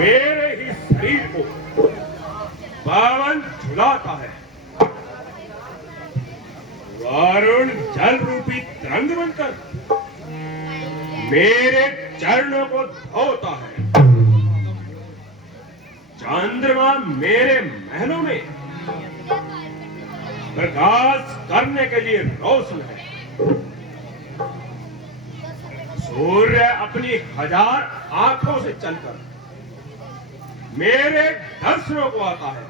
मेरे ही शरीर को पावन झुलाता है। वारुण जल रूपी तरंग बनकर मेरे चरणों को धोता है। चंद्रमा मेरे महलों में प्रकाश करने के लिए रोशन है। सूर्य अपनी 1000 आंखों से चलकर मेरे दर्शनों को आता है।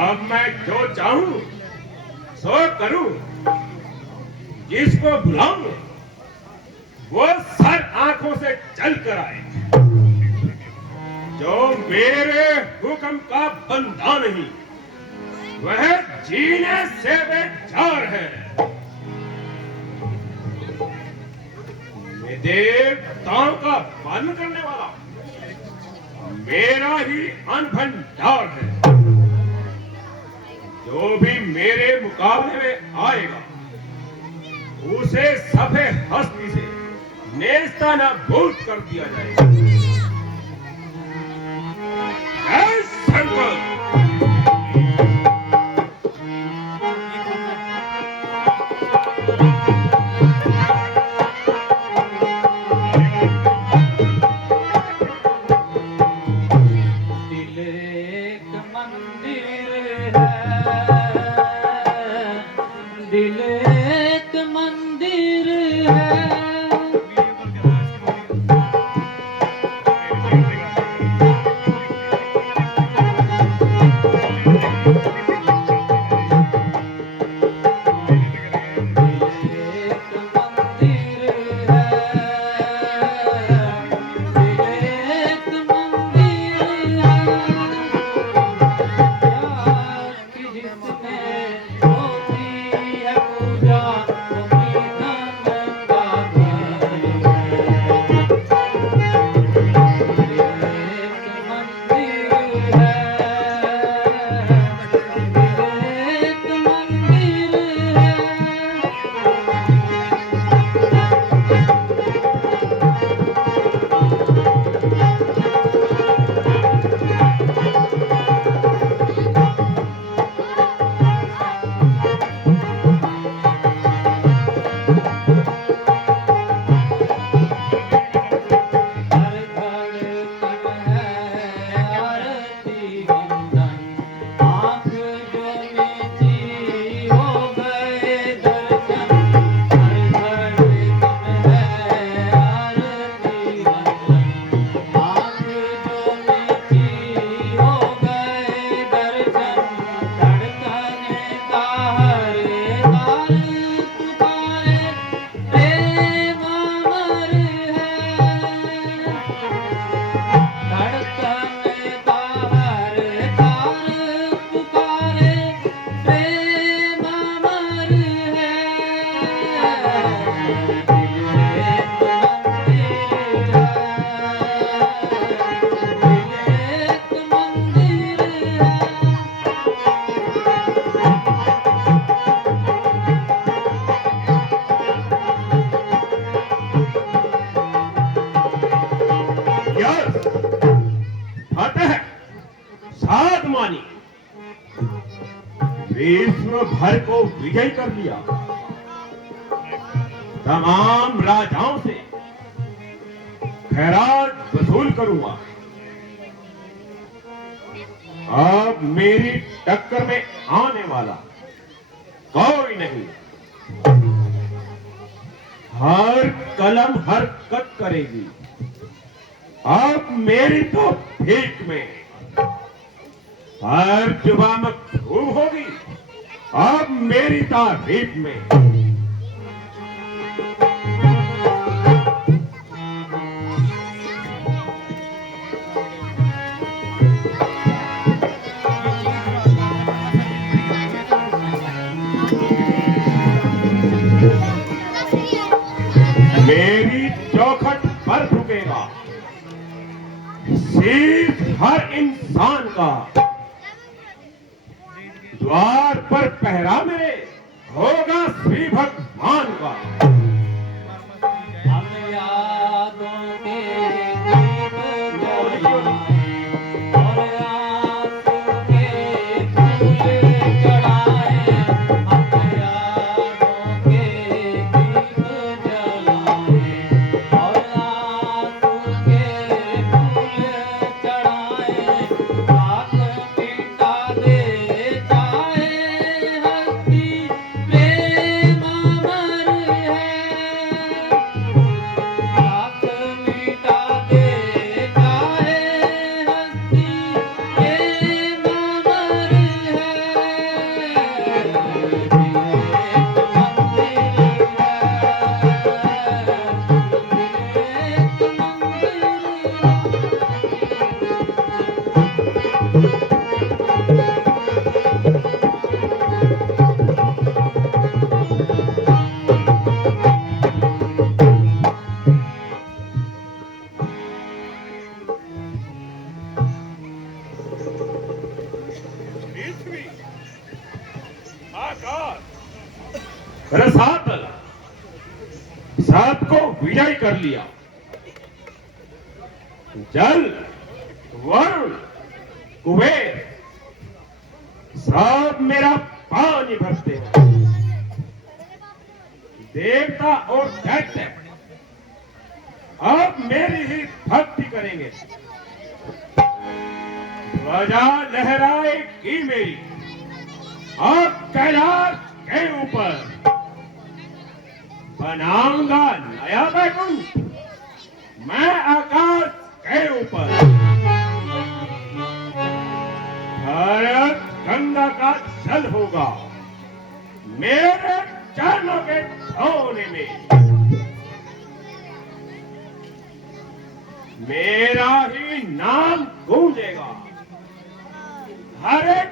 अब मैं जो चाहूं सो करूं, जिसको बुलाऊं वो सर आंखों से चल कर आए। जो मेरे हुक्म का बंदा नहीं वह जीने से बेजार है। मैं देवताओं का पालन करने वाला मेरा ही अनभंडार है। जो भी मेरे मुकाबले में आएगा उसे सफेद हस्ती से नेस्तनाबूद कर दिया जाएगा। जय शंकर। विश्व भर को विजय कर लिया। तमाम राजाओं से खैरात वसूल करूंगा। अब मेरी टक्कर में आने वाला कोई नहीं। हर कलम हरकत करेगी। अब मेरी तो भीख में हर जुबान मखरूम होगी। अब मेरी तारीफ में मेरी चौखट पर झुकेगा शीश हर इंसान का। द्वार पर पहरा मेरे होगा श्री भगवान का। हम यादों के दीप को पृथ्वी, आकाश, रसातल सबको विजय कर लिया। जल, वरुण, कुबेर सब मेरा पानी भरते हैं। देवता और दैत्य अब मेरी ही भक्ति करेंगे। ध्वजा लहराएगी मेरी अब कैलाश के ऊपर। बनाऊंगा नया बैकुंठ मैं आकाश के ऊपर। भारत गंगा का जल होगा मेरे चरणों के धोने में। मेरा ही नाम गूंजेगा हर एक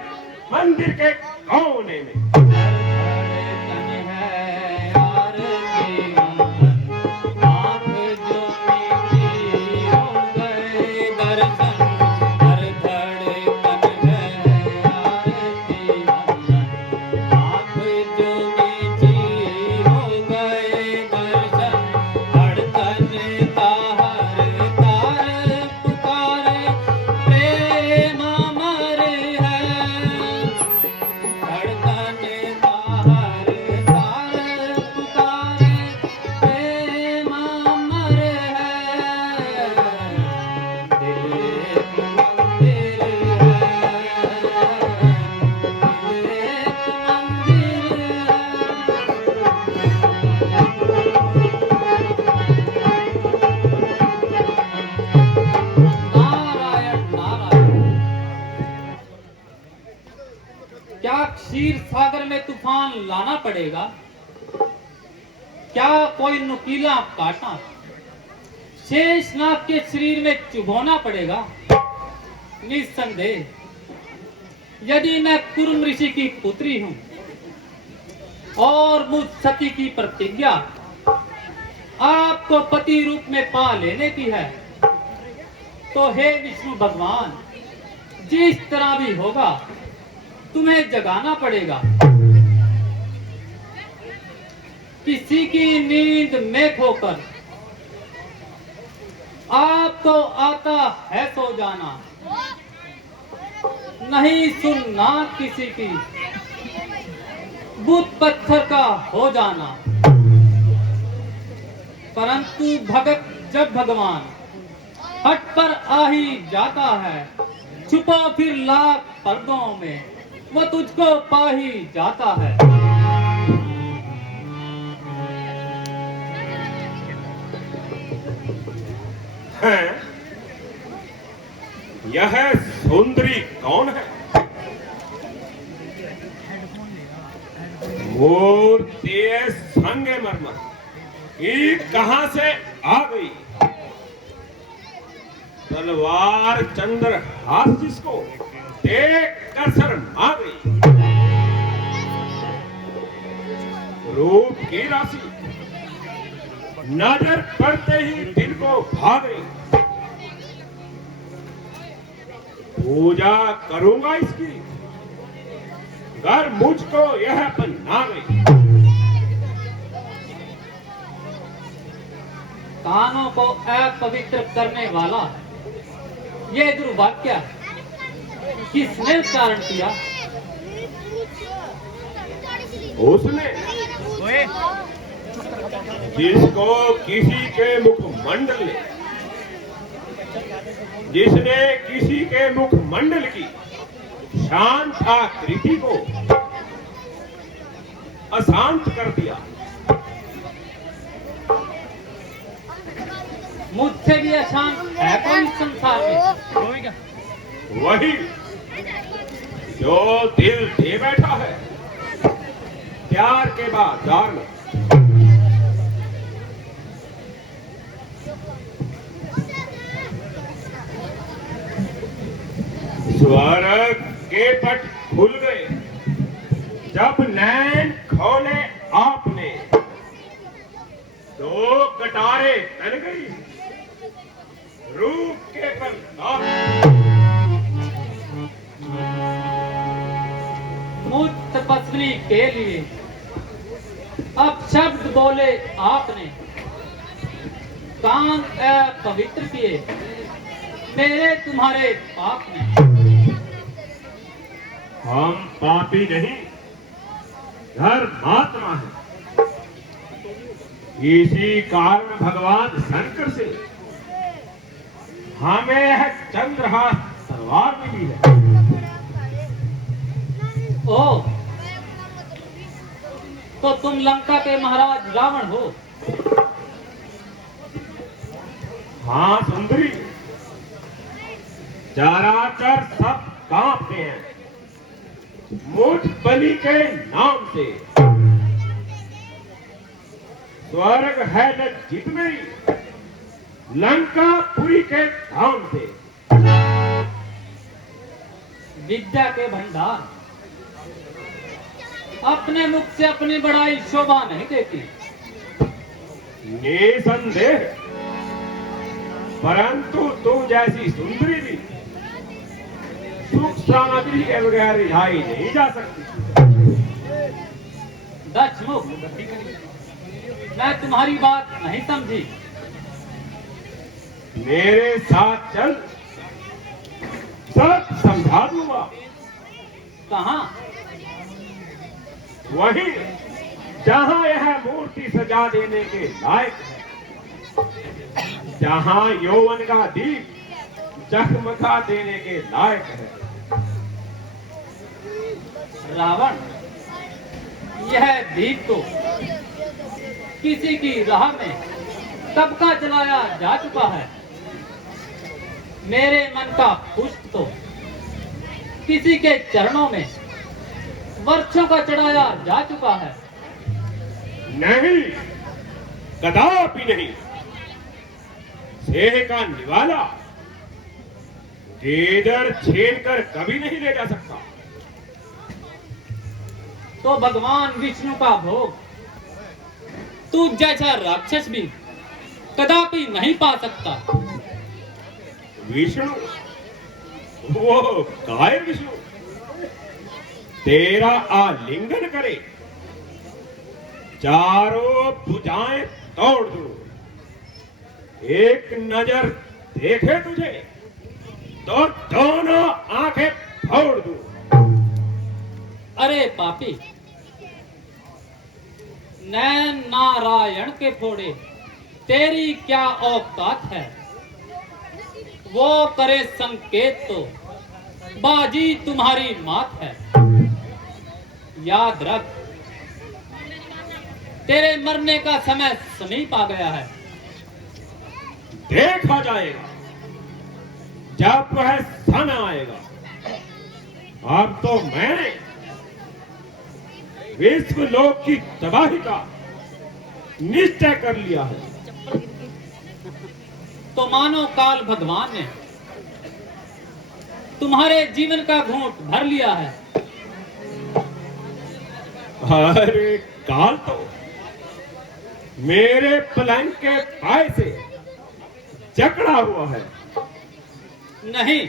मंदिर के कोने में। क्या क्षीर सागर में तूफान लाना पड़ेगा? क्या कोई नुकीला कांटा शेषनाग के शरीर में चुभोना पड़ेगा? निस्संदेह यदि मैं कुर्म ऋषि की पुत्री हूं और मुझ सती की प्रतिज्ञा आपको पति रूप में पा लेने की है, तो हे विष्णु भगवान, जिस तरह भी होगा तुम्हें जगाना पड़ेगा। किसी की नींद में खोकर आपको आता है सो जाना, नहीं सुनना किसी की बुत पत्थर का हो जाना। परंतु भगत जब भगवान हट पर आ ही जाता है, छुपा फिर लाख पर्दों में वो तुझको पा ही जाता है। यह सुंदरी कौन है? मूर्ति संगमरमर ये कहां से आ गई? तलवार चंद्र हाथ जिसको देख कर शर्मा गई। रूप की राशि नजर पड़ते ही दिल को भा गई। पूजा करूंगा इसकी घर मुझको यह पन्ना गई। कानों को अपवित्र करने वाला ये दुर्भाग्य किसने उच्चारण किया? उसने जिसको किसी के मुखमंडल ने जिसने किसी के मुखमंडल की शांत आकृति को अशांत कर दिया। मुझसे भी अशांत है कोई इस संसार में? वही जो दिल दे बैठा है प्यार के बाजार में। स्वर्ग के पट खुल गए जब नैन खोले आपने, दो कटारे तन गई रूप के पर। मुझ तपस्वी के लिए अब शब्द बोले आपने, कान पवित्र किए मेरे तुम्हारे पाप ने। हम पापी नहीं धर्मात्मा है। इसी कारण भगवान शंकर से हमें यह चंद्रहास तलवार मिली है। ओ, तो तुम लंका के महाराज रावण हो? हाँ सुंदरी, चराचर सब कांपते हैं मुझ बलि के नाम से। स्वर्ग है लज्जित नहीं लंका पुरी के धाम से। विद्या के भंडार अपने मुख से अपनी बड़ाई शोभा नहीं देती। निसंदेह, परंतु तुम जैसी सुंदरी भी सुख सामग्री के बगैर रिहाई नहीं जा सकती। दशमुख, मैं तुम्हारी बात नहीं समझी। मेरे साथ चल, सब समझा दूंगा। कहाँ? वहीं जहां यह मूर्ति सजा देने के लायक है, जहां यौवन का दीप जगमगा देने के लायक है। रावण, यह दीप तो किसी की राह में कब का जलाया जा चुका है। मेरे मन का पुष्प तो किसी के चरणों में वर्षों का चढ़ाया जा चुका है। नहीं, कदापि नहीं। सेह का निवाला इधर छीन कर कभी नहीं ले जा सकता। तो भगवान विष्णु का भोग तू जैसा राक्षस भी कदापि नहीं पा सकता। विष्णु, वो कायर विष्णु तेरा आलिंगन करे, चारों भुजाएं तोड़ दूं, एक नजर देखे तुझे तो दोनों आंखें फोड़ दूं। अरे पापी, नैन नारायण के फोड़े तेरी क्या औकात है। वो करे संकेत तो बाजी तुम्हारी मात है। याद रख, तेरे मरने का समय समीप आ गया है। देखा जाएगा जब वह समय आएगा। अब तो मैंने विश्व लोक की तबाही का निश्चय कर लिया है। तो मानो काल भगवान ने तुम्हारे जीवन का घूंट भर लिया है। अरे काल तो मेरे पलंग के पाए से जकड़ा हुआ है। नहीं,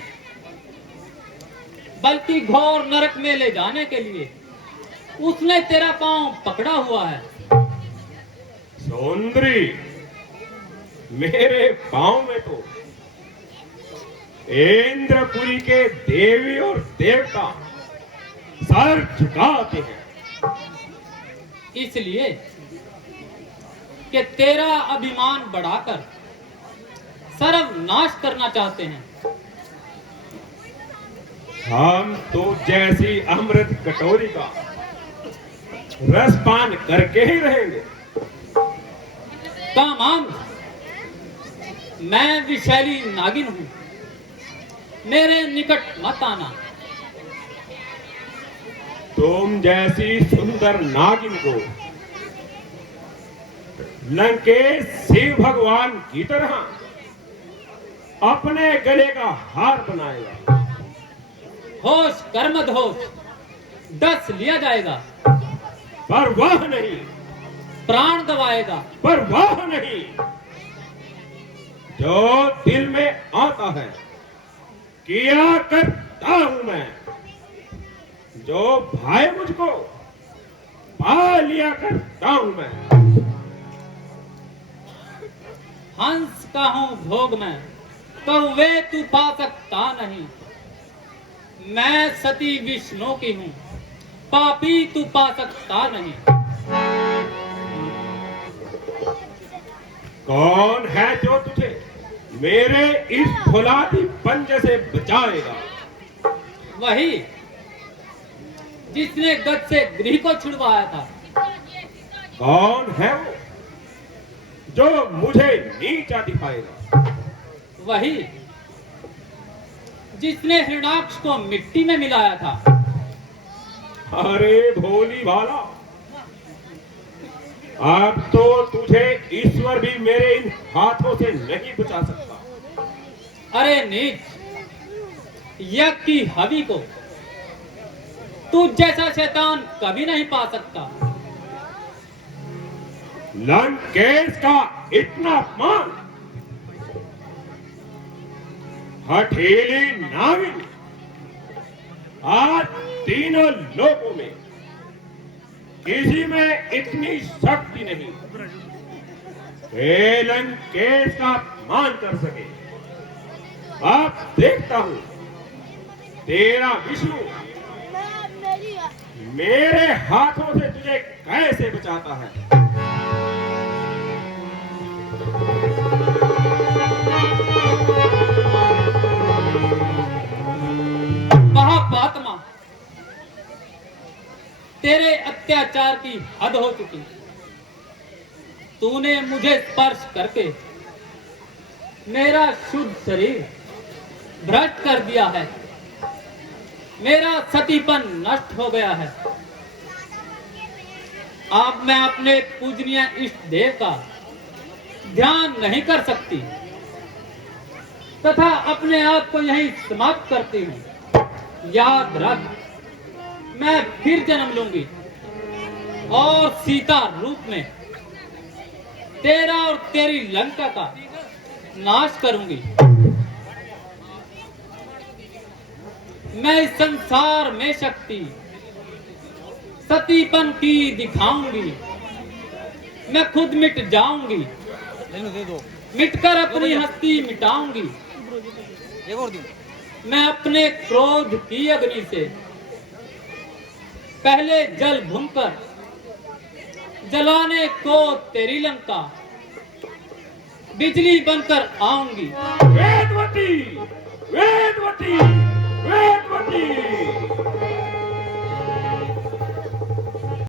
बल्कि घोर नरक में ले जाने के लिए उसने तेरा पांव पकड़ा हुआ है। सुंदरी, मेरे पांव में तो इंद्रपुरी के देवी और देवता सर झुकाते हैं, इसलिए कि तेरा अभिमान बढ़ाकर सर्वनाश करना चाहते हैं। हम तो जैसी अमृत कटोरी का रसपान करके ही रहेंगे। कामांध, मैं विषैली नागिन हूं, मेरे निकट मत आना। तुम जैसी सुंदर नागिन को लंकेश शिव भगवान की तरह अपने गले का हार बनाएगा। होश कर्मद होश डस लिया जाएगा, पर वह नहीं, प्राण गवाएगा, पर वह नहीं। जो दिल में आता है किया करता हूं मैं, जो भाई मुझको पा लिया करता हूं मैं। हंस का हूं भोग मैं, कौवे तू पा सकता नहीं। मैं सती विष्णु की हूं, पापी तू पा सकता नहीं। कौन है जो तुझे मेरे इस फौलादी पंजे से बचाएगा? वही जिसने गज से गृह को छुड़वाया था। कौन है वो जो मुझे नीचा दिखाएगा? वही जिसने हिरणाक्ष को मिट्टी में मिलाया था। अरे भोली भाला, अब तो तुझे ईश्वर भी मेरे इन हाथों से नहीं बचा सकता। अरे नीच, यज्ञ की हवि को तू जैसा शैतान कभी नहीं पा सकता। लंकेश का इतना अपमान, हठीली नागिन, आज तीनों लोगों में किसी में इतनी शक्ति नहीं कि लंकेश का अपमान कर सके। अब देखता हूं तेरा विष्णु मेरे हाथों से तुझे कैसे बचाता है। महापात्मा, तेरे अत्याचार की हद हो चुकी। तूने मुझे स्पर्श करके मेरा शुद्ध शरीर भ्रष्ट कर दिया है। मेरा सतीपन नष्ट हो गया है। अब मैं अपने पूजनीय इष्ट देव का ध्यान नहीं कर सकती तथा अपने आप को यहीं समाप्त करती हूँ। याद रख, मैं फिर जन्म लूंगी और सीता रूप में तेरा और तेरी लंका का नाश करूंगी। मैं इस संसार में शक्ति सतीपन की दिखाऊंगी। मैं खुद मिट जाऊंगी, मिटकर अपनी हस्ती मिटाऊंगी। मैं अपने क्रोध की अग्नि से पहले जल भूनकर जलाने को तेरी लंका बिजली बनकर आऊंगी। वेदवती, वेदवती।